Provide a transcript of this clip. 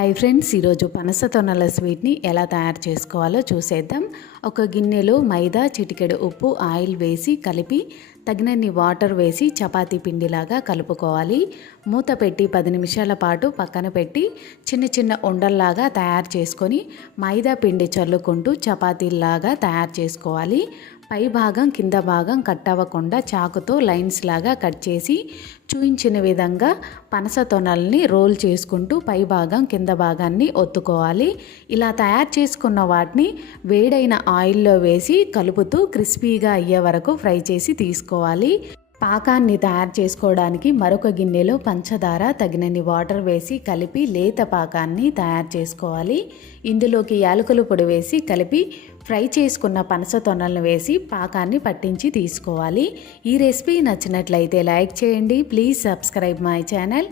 Hi friends, ఈరోజు పనస తొనల స్వీట్ని ఎలా తయారు చేసుకోవాలో చూసేద్దాం. ఒక గిన్నెలో మైదా, చిటికెడు ఉప్పు, ఆయిల్ వేసి కలిపి తగినన్ని వాటర్ వేసి చపాతీ పిండిలాగా కలుపుకోవాలి. మూత పెట్టి 10 నిమిషాల పాటు పక్కన పెట్టి చిన్న చిన్న ఉండల్లాగా తయారు చేసుకొని మైదా పిండి చల్లుకుంటూ చపాతీలాగా తయారు చేసుకోవాలి. పై భాగం కింద భాగం కట్ అవ్వకుండా చాకుతో లైన్స్ లాగా కట్ చేసి చూపించిన విధంగా పనస తొనల్ని రోల్ చేసుకుంటూ పై భాగం కింద భాగాన్ని ఒత్తుకోవాలి. ఇలా తయారు చేసుకున్న వాటిని వేడైన ఆయిల్లో వేసి కలుపుతూ క్రిస్పీగా అయ్యే వరకు ఫ్రై చేసి తీసుకోవాలి. పాకాన్ని తయారు చేసుకోవడానికి మరొక గిన్నెలో పంచదార, తగినన్ని వాటర్ వేసి కలిపి లేత పాకాన్ని తయారు చేసుకోవాలి. ఇందులోకి యాలకుల పొడి వేసి కలిపి ఫ్రై చేసుకున్న పనస తొనలను వేసి పాకాన్ని పట్టించి తీసుకోవాలి. ఈ రెసిపీ నచ్చినట్లయితే లైక్ చేయండి. Please subscribe my channel.